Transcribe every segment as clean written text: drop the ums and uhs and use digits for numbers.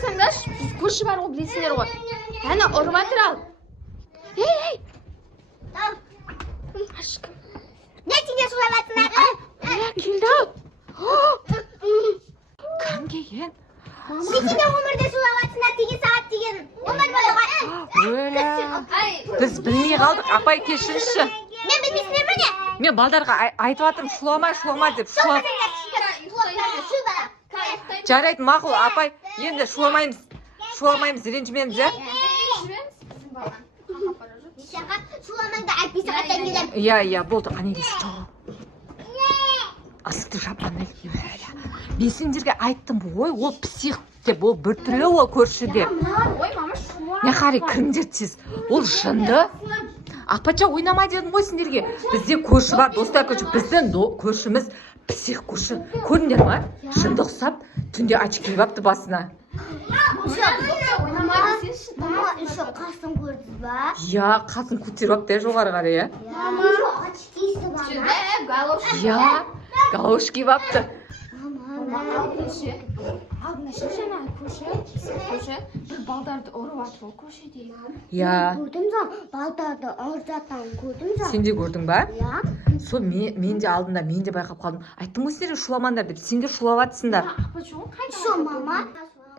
Ұрмасаңдаршы, біз көрші бар ғой, білесіңдер ғой. Әне, ұрып атыр ал. Ей! Ашқым. Не тебе шулап атсың? Келді ау. Кім келген? Шекеде өмірде шулап атсыңдар деген сағат деген. Өмір болуға. Біз білмей қалдық, апай кешірші. Мен білмейсіңдер ме не? Мен балдарға айтып атырмын, шулама деп. Жарайды, мақұл, апай, енді шуламаймыз, ренжімеңіз, иә? Шуламаңда әйтпей сағаттан келем. Иә, болды, қане келсін. Асықты жапқан мен сендерге айттым, ой, ол псих деп, ол біртүрлі ол көрші деп. Не қарай, кімдер тез, ол жынды. Апача ойнама дедім ғой сендерге. Бізде көрші бар, достар көрші. Біздің көршіміз псих көрші. Көріңдер ма? Жынды ұқсап, түнде очки киіп апты басына. Мама, еще қасын көрдіңіз ба? Иә, қасын көтеріп апты жоғары қарай, иә? Мама, очки киіп алды. Иә, галош киіп апты. Алдына шешен көші, бір балдарды ұрып атыр ол көшеде. Иә. Көрдім за, балдарды ұрып жатқан көрдім за. Сен де көрдің ба? Иә. Сол мен де алдында, мен де байқап қалдым. Айттым ғой сендерге шуламаңдар деп, сендер шулап атсыңдар. Шо, мама?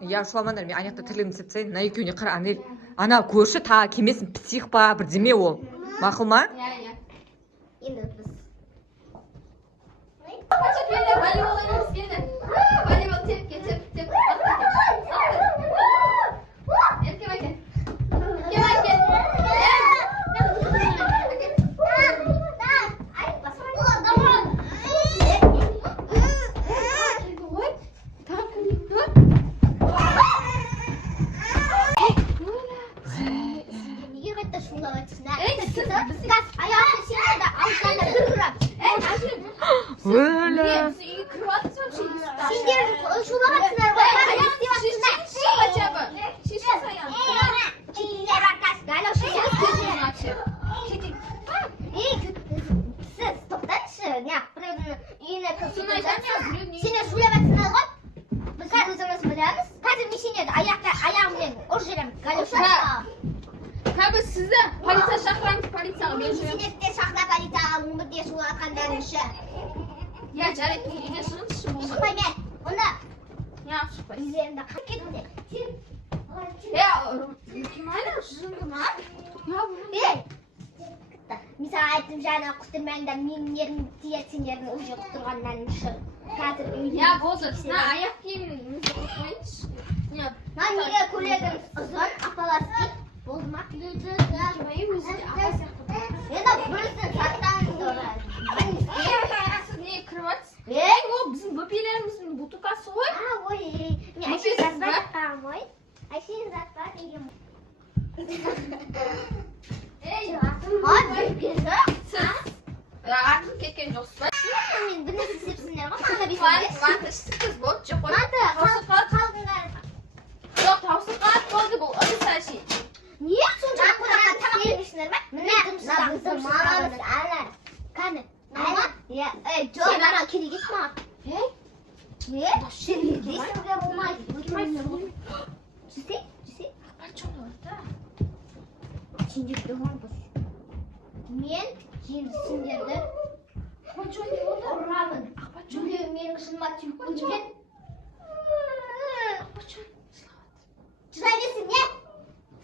Иә, шуламаңдар, мен аяқта тірлігімді істеп тастайын. Мына екеуіне қара, ана көрші тағы келмесін, псих па, бірдеме ол. Мақұл ма? Иә. Енді біз. Апача келді, волейбол ойнамыз келді. Волейбол теп. Еркем әке. Неге қайта шулап айтсыңдар? Аяғын сенеді, аузынан тұрып. Өлі. Сендер шулап атсыңдар ғой. Сендер шулап атсыңдар ғой. Біз өзіміз білеміз. Қазір не сенеді? Аяғыммен ұрып жіберемін. Кәбі сізді полиция шақырамыз, полицияға мен жүремін. Сендерде шақыра полицияға өмірде шулап атқандарың үшін. Иә, жарайды, үйде шығыңызшы. Шықпаймен. Онда Неғып шықпай? үйлерінде қап кетіңдер. Кемайна, жынды ма? Мен саған айттым жаңа құтырмаңдар, менің ерім тиер сендердің уже құтырғандарың үшін. Қазір үйде. Я болды, сына аяқ киіміңізді қойыңызшы. Неге көйлегің ұзын, апаласы болды ма? Кемайы өзі апа сияқты. Енді бүрісін саттаңыз орай. Сіз не кіріп атсыз? Ол біздің бөпелеріміздің бутукасы ғой. Ой, мен әшейін жатпай жатқаным ғой. Әшейін жатпай деген. Ей, бөпесі. артып кеткен жоқсыз ба? Мен бір нәрсе істепсіңдер ғой, манта Манта іштіңіз болды, жоқ қой. қалдыңдар. Жоқ, таусып қалады болды бұл ыдыс әшейін. Не сонша қонаққа тамақ бермейсіңдер ме? Міне біздің мамамыз әлі. Кәні? Мама? Жоқ, ана керек ет маған. Жесіңге болмайды. Жесе? Апачон орда. Сендерді ғанбыз. Мен сендерді ұрамын. Жүре менің шыныма түйіп көткен. Жылай берсін, не?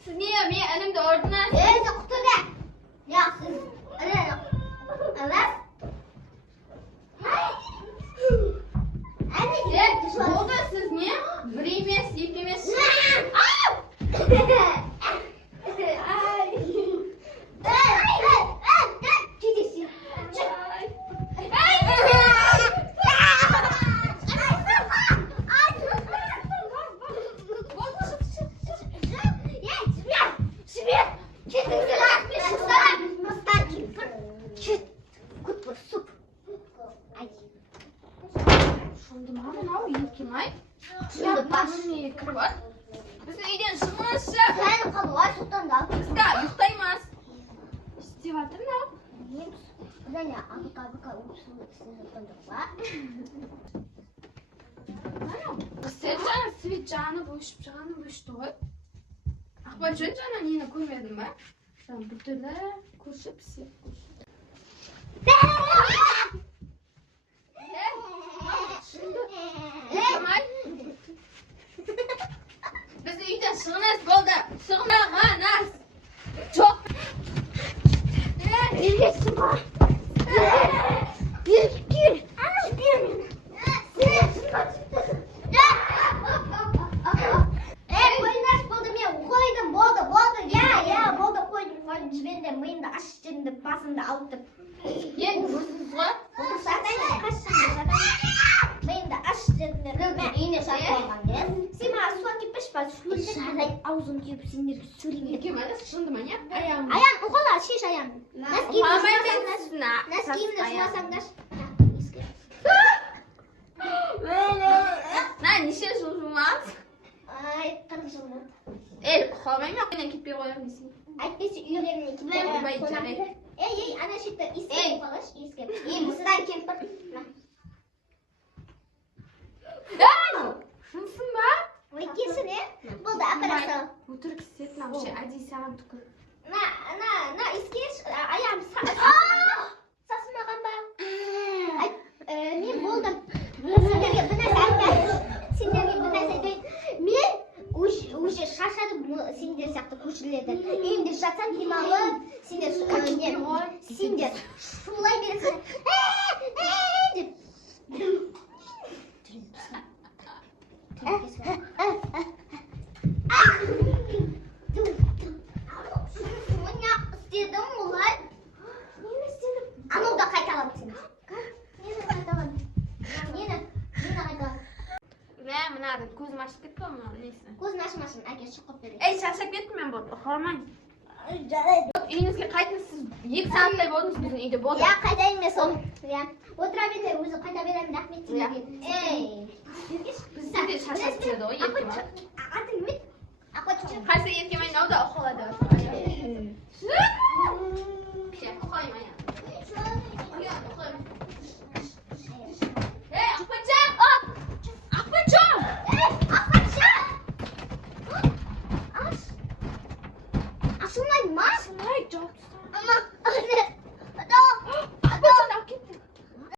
Сіз не, мен інімді ордыңыз? Сен құтырды. Я, сіз інімді. Алас? Болды сіз не? Бір емес, екі емес. Біздің үйден шығыңызшы. Сәлім қалды ғой, соттан да. Бізді ұйықтаймыз. Істеп жатыр ма? Бұдан не, абықа ұйықсыз өтісін соттан жоқ па? Sen cana Svitjani bo'shib chiqqani bo'shdi qo'y. Aqbaljon jana neni ko'rmadimmi? Sen butunlar ko'rishib Biz uyda sig'nas bo'ldi. Sig'nag'anas. Çok. Birga sig'ma. Bir. Qo'ynash bo'ldi, men qo'ydim, bo'ldi. Ya, bo'ldi, qo'ydim. Jibinda, menda ashjinda, basimda olib. Endi buzizg'a. Menda ashjinda, men ini saqlagandim. Sen mana suvatga pish-pish shunday og'zim kuyib sindirib suring. Ikki mana tushundim ya. Ayam. Ayam, uqalar, shish ayam. Naskiyimni suvasangash. Na, necha yil bo'lmas? Ay, 40 yil bo'ldi. Xolmaymi? Yana ketib qo'yamiz. Aytdisi uyog'imni Ey, Ey, ana shu yerda iskab qolish, iskab. Bizdan kelib Shunsinmi? Voy, kesini. Bo'ldi, operatsiya. O'tirib ketma, o'sha adi salam tukur. Na, iskish, ayam sasmagan ba. Ay, men bo'ldim. Senlarga bir narsa aytay. Men o'sha shashadi sendir saqta qo'shiladi. Endi shasam timali sendir shulay bersin. deb. Ko'zim ochib ketdimi? Neyse. Ko'zni ochmasin, aka chiqib bering. Ey, charchab ketdim bo'ldi. Xolmang. Uyingizga qaytmisiz? 2 soatday bo'ldingiz bizning uyda bo'ldi. Ya qaytaymi men Ya, o'tiraverdi, o'zi qaytaveraman, rahmat sizlarga. Ey, Bizda charchab ketdi, o yerga. Ating mit. Aqochchi. Qaysi yerga men navda uxladi.